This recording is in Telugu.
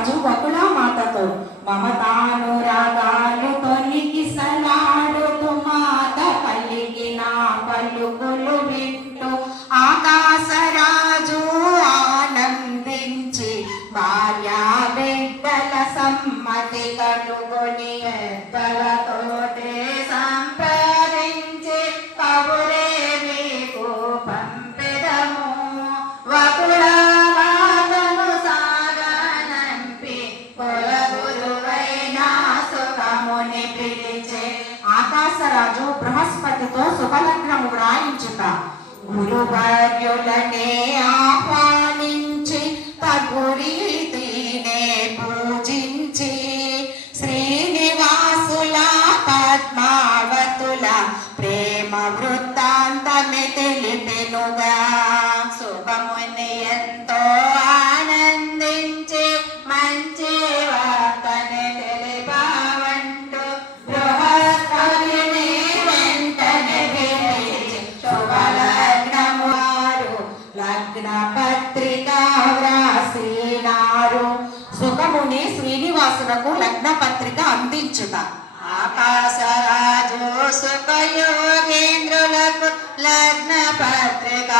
రాజు బకుళా మాతతో మమతానురాగాలు తొలికి సలాడుతూ మాత పలికిన పలుకులు వింటూ ఆకాశరాజు ఆనందించి భార్యా బిడ్డల సమ్మతి కనుగొని ఎద్దలతోటే సంప్రదించి కబురే మీకు పంపెదము వకుళ మాతను సాగనంపి కులగురువైన సుఖముని పిలిచే ఆకాశరాజు బృహస్పతితో శుభలగ్నము వ్రాయించుట గురువర్యులనే ఆహ్వానించి తగురీతినే పూజించి శ్రీనివాసుల పద్మావతుల ప్రేమ వృత్తాంతమే తెలిపెనుగా శుభముని ఎంతో ఆనందించి మంచి వార్తని తెలిపవంటూ బృహస్పతిని వెంటనే పిలిచి శుభలగ్నము వారు లగ్న పత్రిక వ్రాసినారు. సుఖముని శ్రీనివాసులకు లగ్న పత్రిక అందించుట. ఆకాశరాజు సుఖయోగేంద్రులకు లగ్న పత్రిక